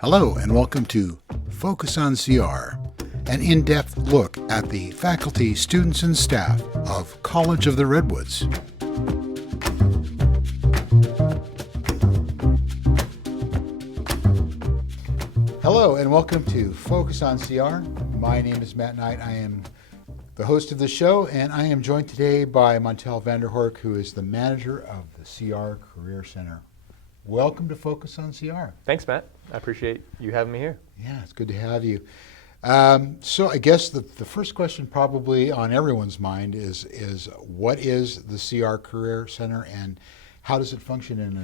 Hello and welcome to Focus on CR, an in-depth look at the faculty, students, and staff of College of the Redwoods. Hello and welcome to Focus on CR. My name is Matt Knight. I am the host of the show, and I am joined today by Montel Vander Horck, who is the manager of the CR Career Center. Welcome to Focus on CR. Thanks, Matt. I appreciate you having me here. Yeah, it's good to have you. So I guess the first question probably on everyone's mind is what is the CR Career Center and how does it function in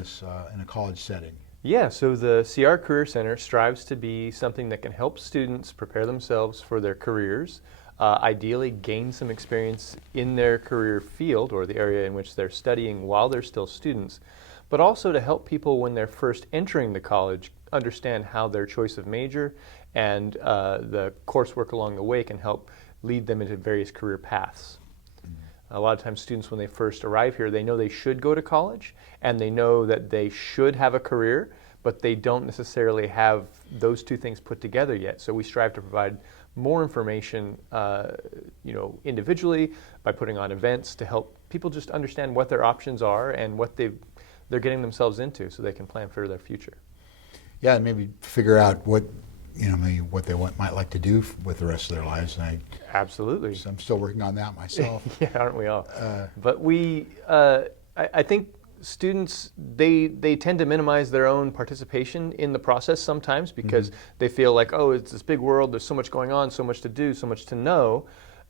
a college setting? Yeah, so the CR Career Center strives to be something that can help students prepare themselves for their careers, ideally gain some experience in their career field or the area in which they're studying while they're still students, but also to help people when they're first entering the college understand how their choice of major and the coursework along the way can help lead them into various career paths. A lot of times students, when they first arrive here, they know they should go to college and they know that they should have a career, but they don't necessarily have those two things put together yet. So we strive to provide more information individually by putting on events to help people just understand what their options are and what they're getting themselves into so they can plan for their future. Yeah, and maybe figure out what what they might like to do with the rest of their lives. And Absolutely. I'm still working on that myself. Yeah, aren't we all? But I think students, they tend to minimize their own participation in the process sometimes because they feel like, oh, it's this big world, there's so much going on, so much to do, so much to know.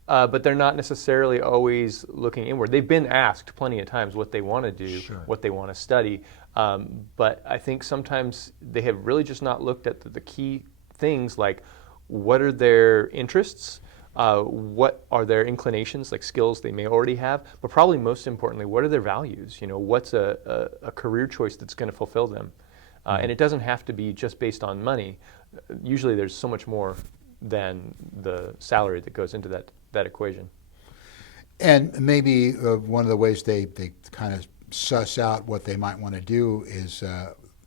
But they're not necessarily always looking inward. They've been asked plenty of times what they want to do, what they want to study. But I think sometimes they have really just not looked at the key things like what are their interests, what are their inclinations, like skills they may already have, but probably most importantly, what are their values? What's a career choice that's going to fulfill them? And it doesn't have to be just based on money. Usually there's so much more than the salary that goes into that equation. And maybe one of the ways they kind of suss out what they might want to do is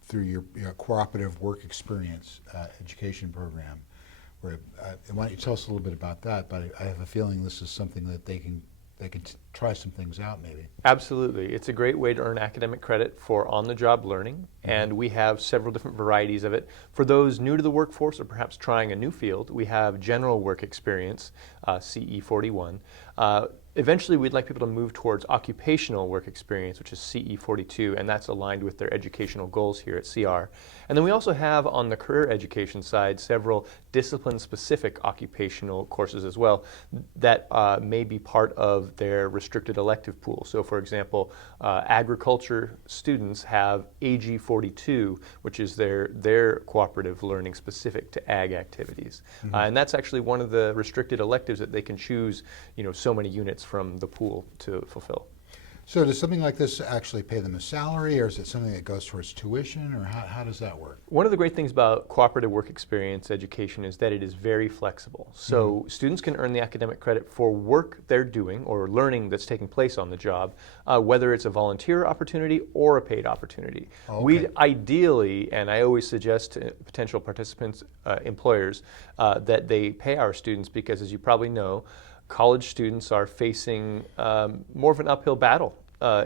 through your cooperative work experience education program. Why don't you tell us a little bit about that? But I have a feeling this is something that they can try some things out maybe. Absolutely. It's a great way to earn academic credit for on-the-job learning, and we have several different varieties of it. For those new to the workforce or perhaps trying a new field, we have general work experience, CE 41. Eventually, we'd like people to move towards occupational work experience, which is CE 42, and that's aligned with their educational goals here at CR. And then we also have on the career education side several discipline-specific occupational courses as well that may be part of their restricted elective pool. So for example, agriculture students have AG 42, which is their cooperative learning specific to ag activities. And that's actually one of the restricted electives that they can choose, so many units from the pool to fulfill. So does something like this actually pay them a salary, or is it something that goes towards tuition, or how does that work? One of the great things about cooperative work experience education is that it is very flexible. So students can earn the academic credit for work they're doing or learning that's taking place on the job, whether it's a volunteer opportunity or a paid opportunity. Okay. We ideally, and I always suggest to potential participants, employers, that they pay our students because, as you probably know, college students are facing more of an uphill battle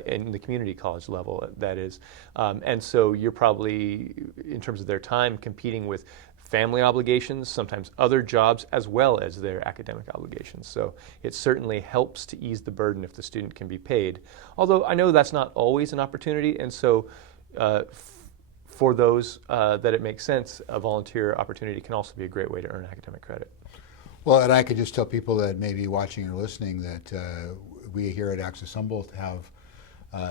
in the community college level, that is. And so you're probably, in terms of their time, competing with family obligations, sometimes other jobs, as well as their academic obligations. So it certainly helps to ease the burden if the student can be paid. Although I know that's not always an opportunity, and so for those that it makes sense, a volunteer opportunity can also be a great way to earn academic credit. Well, and I could just tell people that may be watching or listening that we here at Access Humboldt have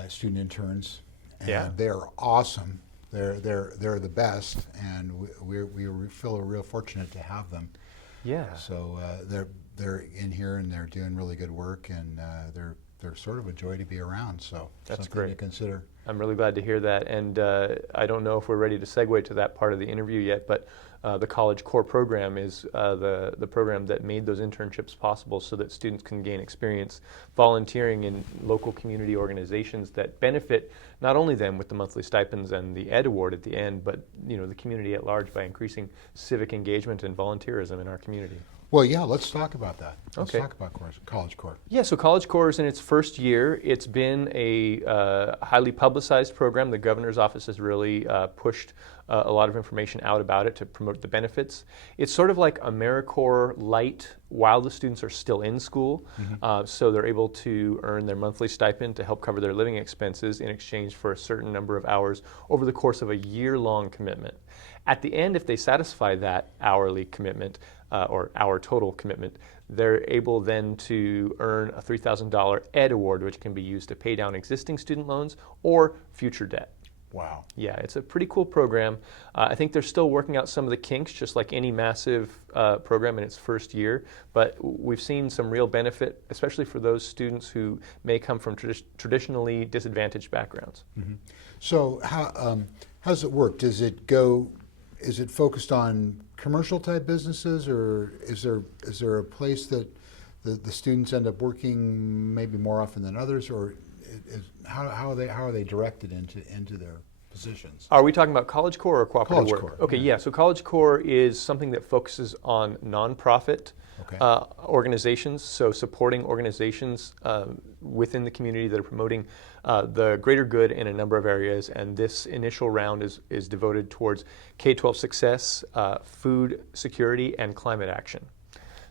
student interns, and they're awesome. They're the best, and we feel real fortunate to have them. Yeah. So they're in here and they're doing really good work, and they're sort of a joy to be around. So that's something great to consider. I'm really glad to hear that. And I don't know if we're ready to segue to that part of the interview yet, but the College Core program is the program that made those internships possible so that students can gain experience volunteering in local community organizations that benefit not only them with the monthly stipends and the Ed Award at the end, but the community at large by increasing civic engagement and volunteerism in our community. Well, yeah, let's talk about that. Let's Okay. talk about College Core. Yeah, so College Core is in its first year. It's been a highly publicized program. The governor's office has really pushed a lot of information out about it to promote the benefits. It's sort of like AmeriCorps Light while the students are still in school. So they're able to earn their monthly stipend to help cover their living expenses in exchange for a certain number of hours over the course of a year-long commitment. At the end, if they satisfy that hourly commitment, or hour total commitment, they're able then to earn a $3,000 Ed Award, which can be used to pay down existing student loans or future debt. Wow. Yeah, it's a pretty cool program. I think they're still working out some of the kinks, just like any massive program in its first year, but we've seen some real benefit, especially for those students who may come from traditionally disadvantaged backgrounds. So how does it work? Is it focused on commercial type businesses, or is there a place that the students end up working maybe more often than others, or how are they directed into their positions? Are we talking about College Core or cooperative College work? Core, Okay, yeah. yeah. So College Core is something that focuses on nonprofit Okay. organizations, so supporting organizations within the community that are promoting the greater good in a number of areas. And this initial round is devoted towards K-12 success, food security, and climate action.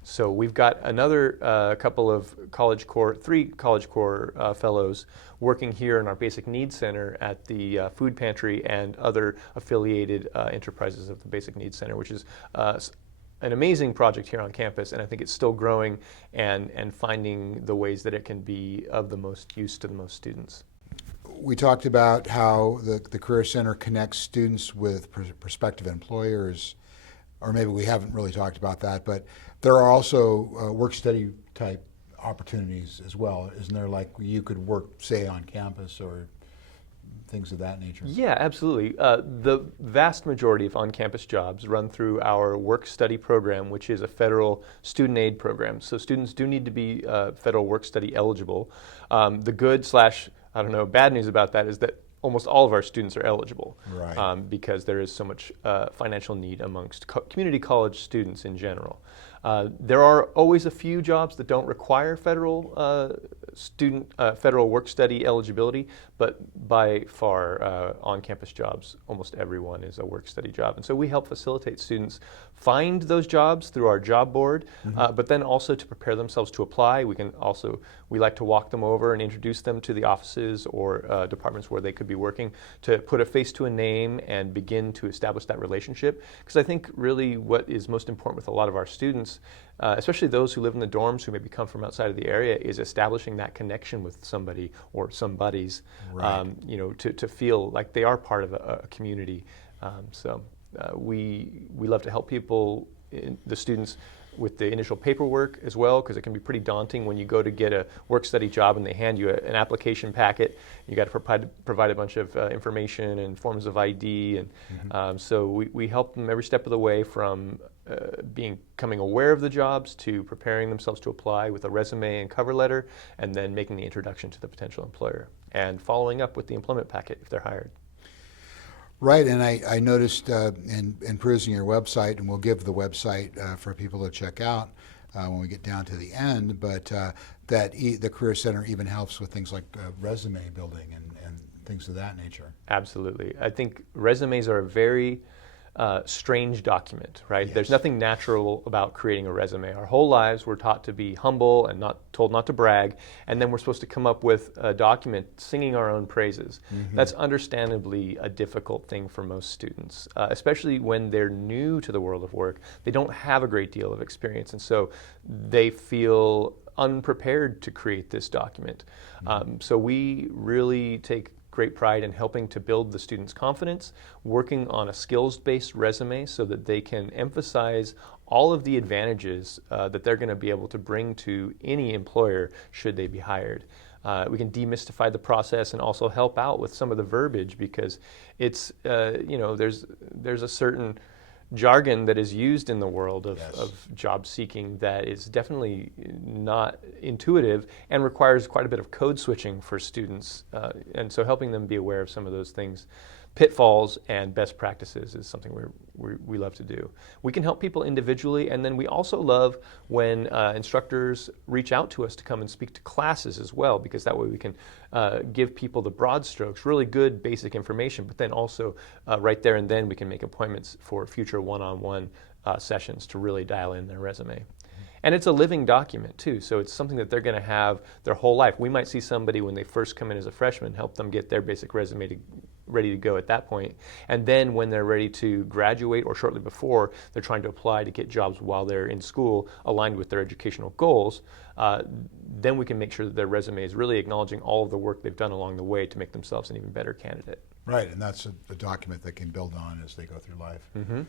So we've got another couple of three College Core fellows working here in our Basic Needs Center at the Food Pantry and other affiliated enterprises of the Basic Needs Center, which is an amazing project here on campus, and I think it's still growing and finding the ways that it can be of the most use to the most students. We talked about how the Career Center connects students with prospective employers, or maybe we haven't really talked about that, but there are also work-study type opportunities as well, isn't there? Like you could work, say, on campus or things of that nature. Yeah, absolutely. The vast majority of on-campus jobs run through our work-study program, which is a federal student aid program. So students do need to be federal work-study eligible. The bad news about that is that almost all of our students are eligible, Right. Because there is so much financial need amongst community college students in general. There are always a few jobs that don't require federal work-study eligibility, but by far, on-campus jobs, almost everyone is a work-study job. And so we help facilitate students find those jobs through our job board, but then also to prepare themselves to apply. We like to walk them over and introduce them to the offices or departments where they could be working to put a face to a name and begin to establish that relationship. Because I think really what is most important with a lot of our students, especially those who live in the dorms who maybe come from outside of the area, is establishing that connection with somebody or some buddies, Right. To feel like they are part of a community. We love to help people, the students, with the initial paperwork as well, because it can be pretty daunting when you go to get a work-study job and they hand you an application packet. You got to provide a bunch of information and forms of ID, and so we help them every step of the way from becoming aware of the jobs to preparing themselves to apply with a resume and cover letter, and then making the introduction to the potential employer and following up with the employment packet if they're hired. Right, and I noticed in perusing your website, and we'll give the website for people to check out when we get down to the end, but that the Career Center even helps with things like resume building and things of that nature. Absolutely. I think resumes are a very strange document, right? Yes. There's nothing natural about creating a resume. Our whole lives we're taught to be humble and told not to brag, and then we're supposed to come up with a document singing our own praises. That's understandably a difficult thing for most students, especially when they're new to the world of work. They don't have a great deal of experience, and so they feel unprepared to create this document. So we really take great pride in helping to build the students' confidence, working on a skills-based resume so that they can emphasize all of the advantages that they're going to be able to bring to any employer should they be hired. We can demystify the process and also help out with some of the verbiage, because it's, there's a certain jargon that is used in the world of job seeking that is definitely not intuitive and requires quite a bit of code switching for students. And so helping them be aware of some of those things, pitfalls and best practices, is something we love to do. We can help people individually, and then we also love when instructors reach out to us to come and speak to classes as well, because that way we can give people the broad strokes, really good basic information, but then also right there and then we can make appointments for future one-on-one sessions to really dial in their resume. And it's a living document too, so it's something that they're going to have their whole life. We might see somebody when they first come in as a freshman, help them get their basic resume ready to go at that point. And then when they're ready to graduate, or shortly before, they're trying to apply to get jobs while they're in school aligned with their educational goals, then we can make sure that their resume is really acknowledging all of the work they've done along the way to make themselves an even better candidate. Right, and that's a document they can build on as they go through life. Yeah.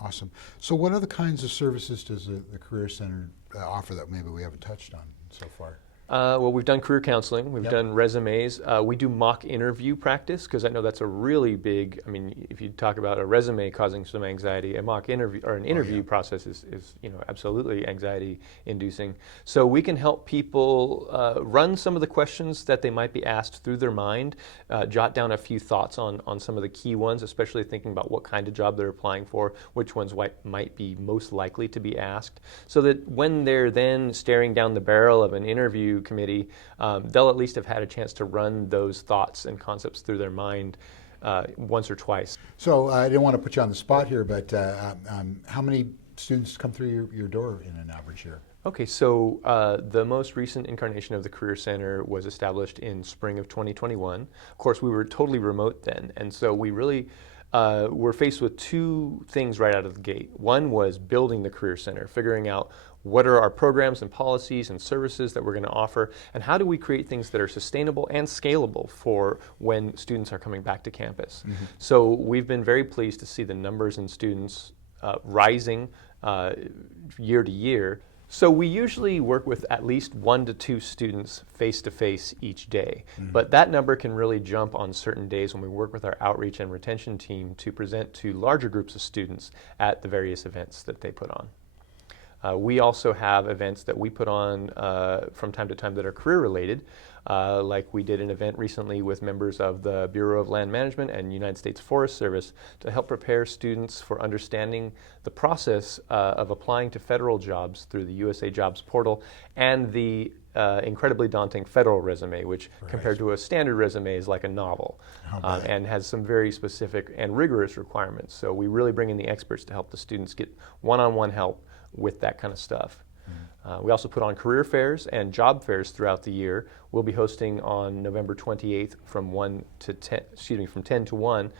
Awesome. So what other kinds of services does the Career Center offer that maybe we haven't touched on so far? Well, we've done career counseling, we've done resumes, we do mock interview practice, because I know that's a really big, if you talk about a resume causing some anxiety, a mock interview or an interview process is absolutely anxiety inducing. So we can help people run some of the questions that they might be asked through their mind, jot down a few thoughts on some of the key ones, especially thinking about what kind of job they're applying for, which ones might be most likely to be asked, so that when they're then staring down the barrel of an interview committee, they'll at least have had a chance to run those thoughts and concepts through their mind once or twice. So I didn't want to put you on the spot here, but how many students come through your door in an average year? Okay, so the most recent incarnation of the Career Center was established in spring of 2021. Of course, we were totally remote then, and so we really were faced with two things right out of the gate. One was building the Career Center, figuring out what are our programs and policies and services that we're going to offer, and how do we create things that are sustainable and scalable for when students are coming back to campus. So we've been very pleased to see the numbers in students rising year to year. So we usually work with at least 1 to 2 students face-to-face each day, but that number can really jump on certain days when we work with our outreach and retention team to present to larger groups of students at the various events that they put on. We also have events that we put on from time to time that are career related, like we did an event recently with members of the Bureau of Land Management and United States Forest Service to help prepare students for understanding the process of applying to federal jobs through the USA Jobs portal, and the incredibly daunting federal resume, which compared to a standard resume is like a novel, and has some very specific and rigorous requirements. So we really bring in the experts to help the students get one-on-one help with that kind of stuff. We also put on career fairs and job fairs throughout the year. We'll be hosting on November 28th from 10 to 1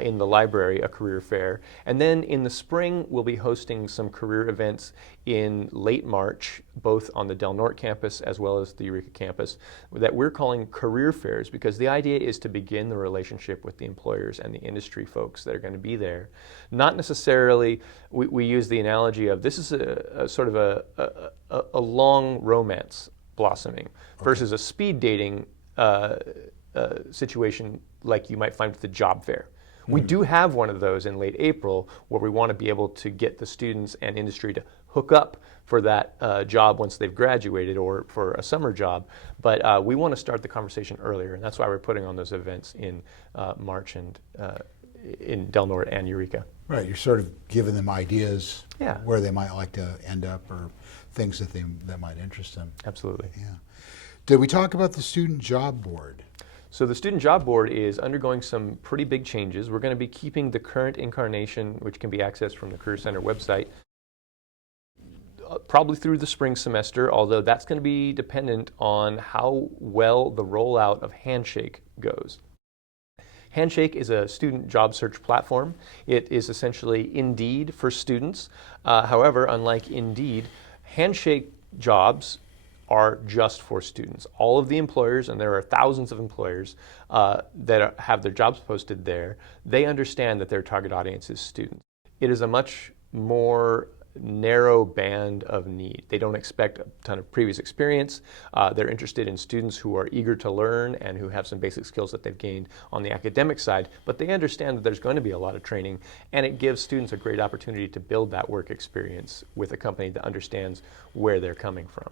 in the library, a career fair. And then in the spring, we'll be hosting some career events in late March, both on the Del Norte campus as well as the Eureka campus, that we're calling career fairs, because the idea is to begin the relationship with the employers and the industry folks that are going to be there. Not necessarily, we use the analogy of this is a sort of a long romance blossoming versus a speed dating situation like you might find with the job fair. We do have one of those in late April, where we want to be able to get the students and industry to hook up for that job once they've graduated, or for a summer job. But we want to start the conversation earlier, and that's why we're putting on those events in March and in Del Norte and Eureka. Right, you're sort of giving them ideas Yeah. where they might like to end up, or things that might interest them. Absolutely. Yeah. Did we talk about the Student Job Board? So the Student Job Board is undergoing some pretty big changes. We're going to be keeping the current incarnation, which can be accessed from the Career Center website, probably through the spring semester, although that's going to be dependent on how well the rollout of Handshake goes. Handshake is a student job search platform. It is essentially Indeed for students. However, unlike Indeed, Handshake jobs are just for students. All of the employers, and there are thousands of employers that have their jobs posted there, they understand that their target audience is students. It is a much more narrow band of need. They don't expect a ton of previous experience. They're interested in students who are eager to learn and who have some basic skills that they've gained on the academic side, but they understand that there's going to be a lot of training, and it gives students a great opportunity to build that work experience with a company that understands where they're coming from.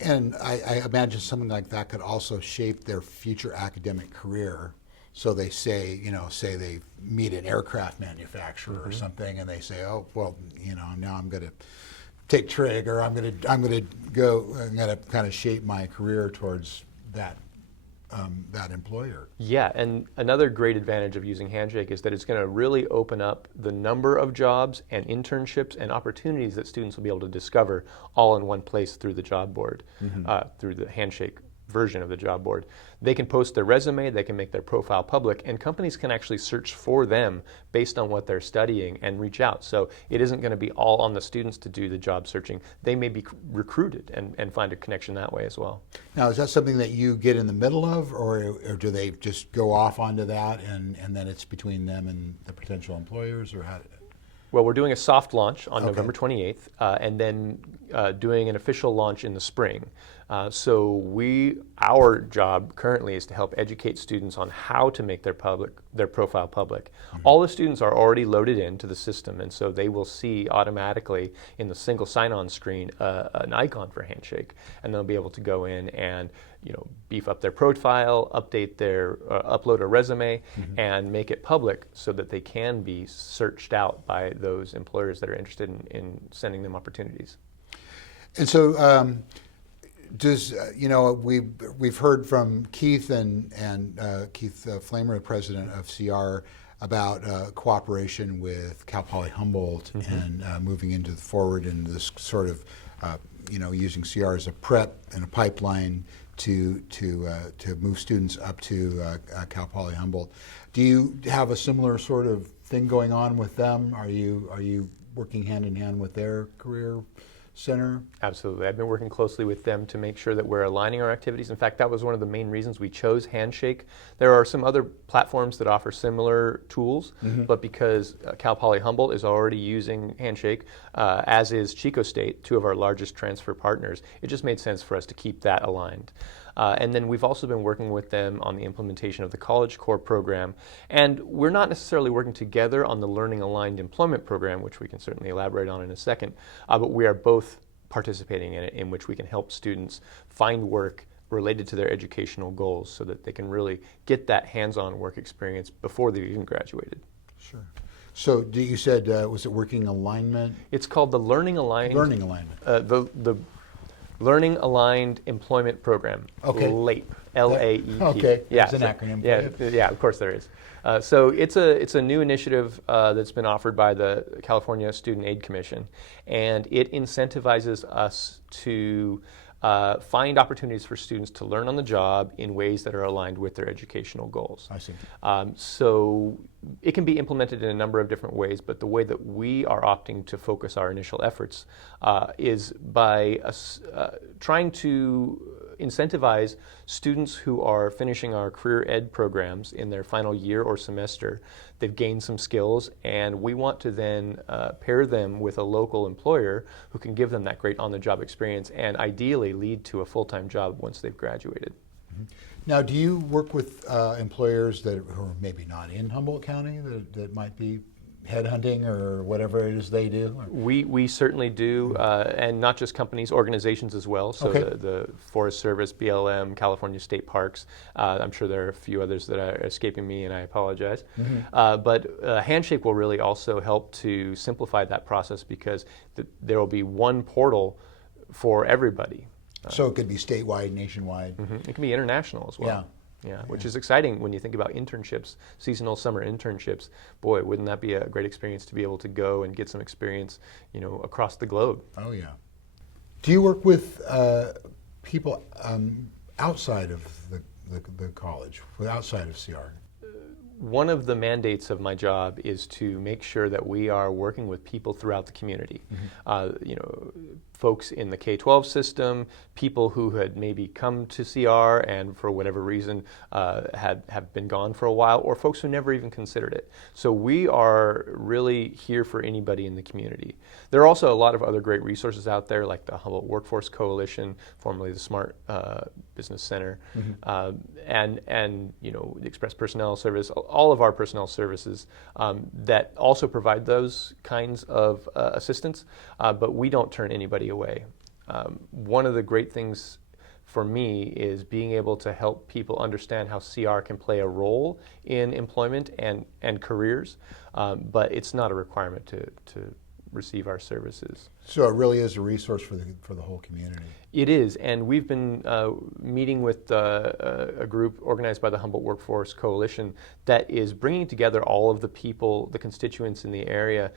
And I imagine something like that could also shape their future academic career. So they say, say they meet an aircraft manufacturer or something, and they say, oh, well, now I'm going to take trig, or I'm going to kind of shape my career towards that employer. Yeah, and another great advantage of using Handshake is that it's going to really open up the number of jobs and internships and opportunities that students will be able to discover all in one place through the job board, through the Handshake version of the job board. They can post their resume, they can make their profile public, and companies can actually search for them based on what they're studying and reach out. So it isn't going to be all on the students to do the job searching. They may be recruited and find a connection that way as well. Now, is that something that you get in the middle of, or do they just go off onto that and then it's between them and the potential employers, or how? Well, we're doing a soft launch on November 28th, and then doing an official launch in the spring. So our job currently is to help educate students on how to make their profile public. All the students are already loaded into the system, and so they will see automatically in the single sign-on screen an icon for Handshake, and they'll be able to go in and beef up their profile, upload a resume, and make it public so that they can be searched out by those employers that are interested in sending them opportunities. And so, we've heard from Keith and Keith Flamer, president of CR, about cooperation with Cal Poly Humboldt and moving into forward in this sort of using CR as a prep and a pipeline to move students up to Cal Poly Humboldt. Do you have a similar sort of thing going on with them? Are you working hand in hand with their career center? Absolutely. I've been working closely with them to make sure that we're aligning our activities. In fact, that was one of the main reasons we chose Handshake. There are some other platforms that offer similar tools, but because Cal Poly Humboldt is already using Handshake, as is Chico State, two of our largest transfer partners, it just made sense for us to keep that aligned. And then we've also been working with them on the implementation of the College Core program. And we're not necessarily working together on the Learning Aligned Employment program, which we can certainly elaborate on in a second, but we are both participating in it, in which we can help students find work related to their educational goals so that they can really get that hands-on work experience before they've even graduated. Sure. So you said, was it working alignment? It's called the Learning Aligned. Learning alignment. The Learning Aligned Employment Program. Okay. LAEP. L-A-E-P. Okay. Yeah, It's an acronym. Yeah, of course there is. So it's a new initiative that's been offered by the California Student Aid Commission, and it incentivizes us to find opportunities for students to learn on the job in ways that are aligned with their educational goals. I see. So it can be implemented in a number of different ways, but the way that we are opting to focus our initial efforts is by trying to incentivize students who are finishing our career ed programs in their final year or semester. They've gained some skills, and we want to then pair them with a local employer who can give them that great on-the-job experience and ideally lead to a full-time job once they've graduated. Now, do you work with employers who are maybe not in Humboldt County that might be headhunting or whatever it is they do? We certainly do, and not just companies, organizations as well. So Okay. the Forest Service, BLM, California State Parks. I'm sure there are a few others that are escaping me, and I apologize. But Handshake will really also help to simplify that process because there will be one portal for everybody. So it could be statewide, nationwide. It can be international as well. Yeah, which is exciting when you think about internships, seasonal summer internships. Boy, wouldn't that be a great experience to be able to go and get some experience, across the globe. Oh yeah. Do you work with people outside of the college, outside of CR? one of the mandates of my job is to make sure that we are working with people throughout the community. Folks in the K-12 system, people who had maybe come to CR and for whatever reason have been gone for a while, or folks who never even considered it. So we are really here for anybody in the community. There are also a lot of other great resources out there, like the Humboldt Workforce Coalition, formerly the Smart Business Center, and the Express Personnel Service, all of our personnel services that also provide those kinds of assistance, but we don't turn anybody away. One of the great things for me is being able to help people understand how CR can play a role in employment and careers, but it's not a requirement to receive our services. So it really is a resource for the whole community. It is, and we've been meeting with a group organized by the Humboldt Workforce Coalition that is bringing together all of the people, the constituents in the area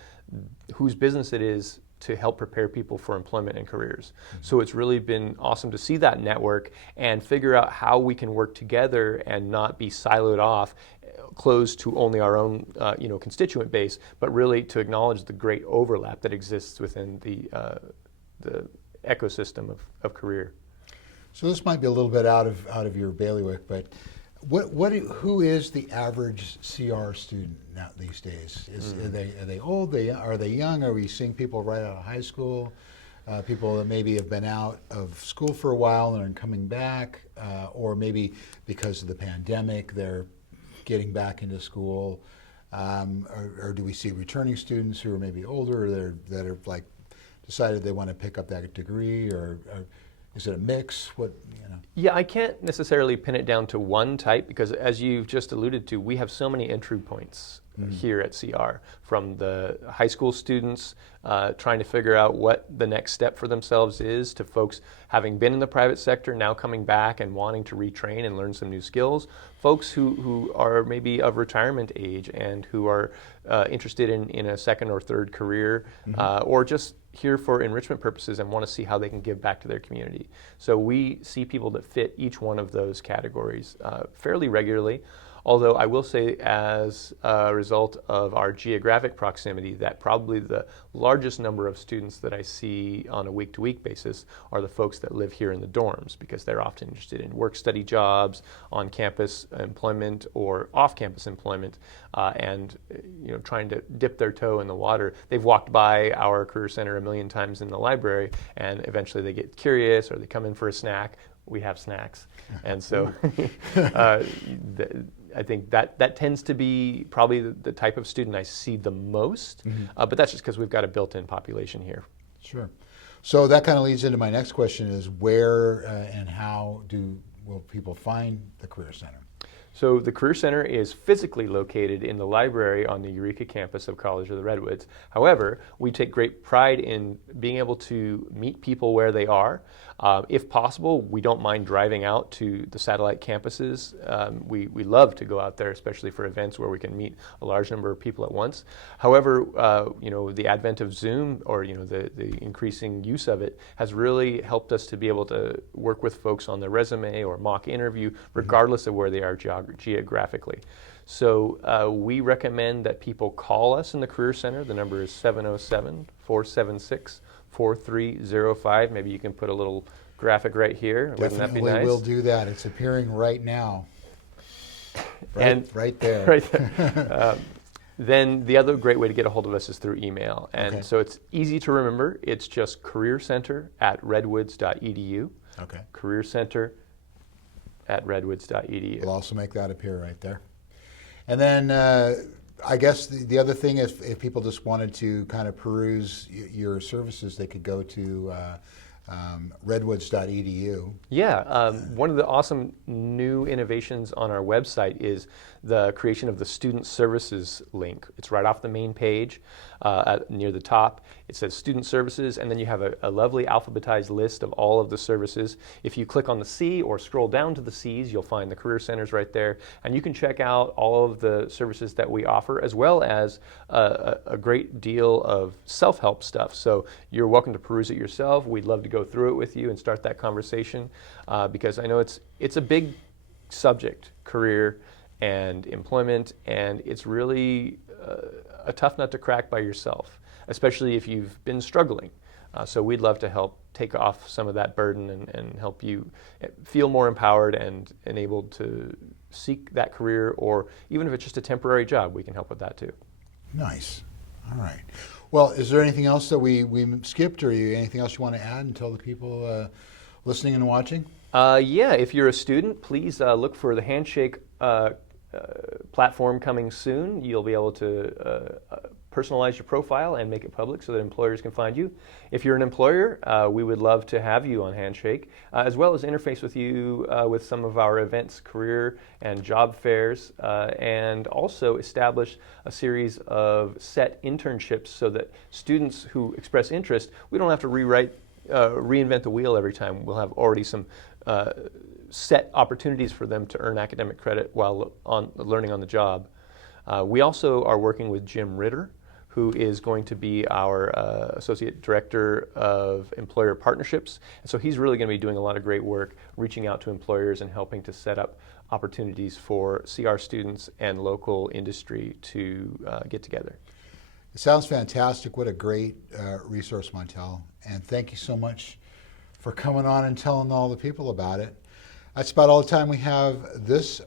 whose business it is to help prepare people for employment and careers. So it's really been awesome to see that network and figure out how we can work together and not be siloed off, closed to only our own constituent base, but really to acknowledge the great overlap that exists within the ecosystem of career. So this might be a little bit out of your bailiwick, but who is the average CR student now these days? Are they old? Are they young? Are we seeing people right out of high school? People that maybe have been out of school for a while and are coming back, or maybe because of the pandemic they're getting back into school, or do we see returning students who are maybe older that are like decided they want to pick up that degree, or is it a mix? Yeah, I can't necessarily pin it down to one type because, as you've just alluded to, we have so many entry points here at CR, from the high school students trying to figure out what the next step for themselves is, to folks having been in the private sector now coming back and wanting to retrain and learn some new skills, folks who are maybe of retirement age and who are interested in a second or third career, or just here for enrichment purposes and want to see how they can give back to their community. So we see people that fit each one of those categories fairly regularly. Although I will say, as a result of our geographic proximity, that probably the largest number of students that I see on a week-to-week basis are the folks that live here in the dorms, because they're often interested in work-study jobs, on-campus employment, or off-campus employment, and trying to dip their toe in the water. They've walked by our Career Center a million times in the library, and eventually they get curious, or they come in for a snack. We have snacks, and so I think that tends to be probably the type of student I see the most, but that's just because we've got a built-in population here. Sure. So that kind of leads into my next question: is where and how will people find the Career Center? So the Career Center is physically located in the library on the Eureka campus of College of the Redwoods. However, we take great pride in being able to meet people where they are. If possible, we don't mind driving out to the satellite campuses. We love to go out there, especially for events where we can meet a large number of people at once. However, the advent of Zoom, or the increasing use of it, has really helped us to be able to work with folks on their resume or mock interview, regardless of where they are geographically. So we recommend that people call us in the Career Center. The number is 707-476-4305. Maybe you can put a little graphic right here. Wouldn't that be nice? Definitely will do that. It's appearing right now. Right there. Right there. Then the other great way to get a hold of us is through email. And so it's easy to remember. It's just careercenter@redwoods.edu. Okay. careercenter@redwoods.edu. We'll also make that appear right there. And then I guess the other thing is, if people just wanted to kind of peruse your services, they could go to redwoods.edu. Yeah, one of the awesome new innovations on our website is the creation of the Student Services link. It's right off the main page near the top. It says Student Services, and then you have a lovely alphabetized list of all of the services. If you click on the C or scroll down to the C's, you'll find the career centers right there, and you can check out all of the services that we offer, as well as a great deal of self-help stuff. So you're welcome to peruse it yourself. We'd love to go through it with you and start that conversation, because I know it's a big subject, career, and employment, and it's really a tough nut to crack by yourself, especially if you've been struggling. So we'd love to help take off some of that burden and help you feel more empowered and able to seek that career, or even if it's just a temporary job, we can help with that too. Nice. All right. Well, is there anything else that we skipped, or anything else you want to add and tell the people listening and watching? Yeah, if you're a student, please look for the Handshake platform coming soon. You'll be able to personalize your profile and make it public so that employers can find you. If you're an employer, we would love to have you on Handshake, as well as interface with you with some of our events, career and job fairs, and also establish a series of set internships so that students who express interest, we don't have to reinvent the wheel every time. We'll have already some set opportunities for them to earn academic credit while learning on the job. We also are working with Jim Ritter, who is going to be our Associate Director of Employer Partnerships. And so he's really going to be doing a lot of great work reaching out to employers and helping to set up opportunities for CR students and local industry to get together. It sounds fantastic. What a great resource, Montel. And thank you so much for coming on and telling all the people about it. That's about all the time we have this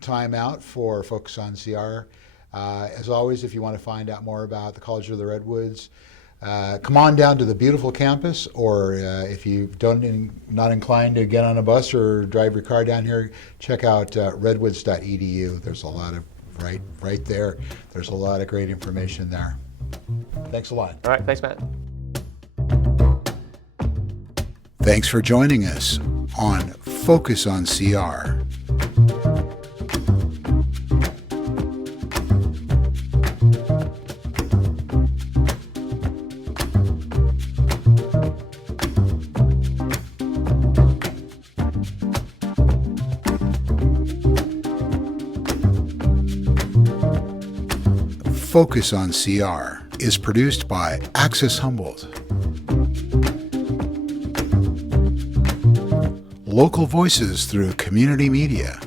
time out for Focus on CR. As always, if you want to find out more about the College of the Redwoods, come on down to the beautiful campus, or if you not inclined to get on a bus or drive your car down here, check out redwoods.edu. There's a lot of, right there, there's a lot of great information there. Thanks a lot. All right, thanks, Matt. Thanks for joining us on Focus on CR. Focus on CR is produced by Access Humboldt. Local voices through community media.